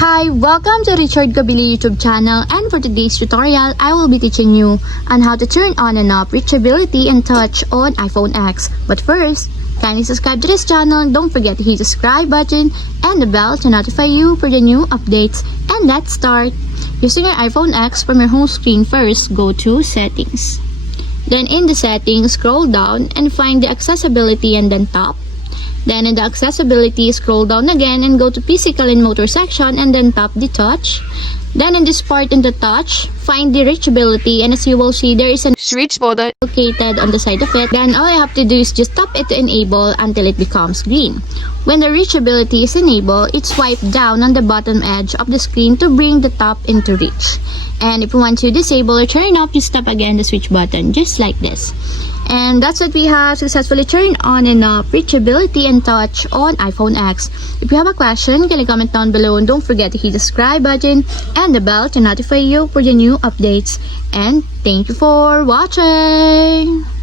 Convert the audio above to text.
Hi, welcome to reachability YouTube channel, and for today's tutorial, I will be teaching you on how to turn on and off reachability and touch on iPhone X. But first, kindly subscribe to this channel, don't forget to hit the subscribe button and the bell to notify you for the new updates. And let's start. Using your iPhone X, from your home screen, first go to Settings. Then in the settings, scroll down and find the accessibility and then tap. Then in the accessibility, scroll down again and go to physical and motor section and then tap the touch. Then in this part in the touch, find the reachability, and as you will see, there is a switch button located on the side of it. Then all you have to do is just tap it to enable until it becomes green. When the reachability is enabled, it's swipe down on the bottom edge of the screen to bring the tap into reach. And if you want to disable or turn off, just tap again the switch button, just like this. And that's what we have successfully turned on and off reachability and touch on iPhone X. If you have a question, can you comment down below, and don't forget to hit the subscribe button and the bell to notify you for the new updates. And thank you for watching!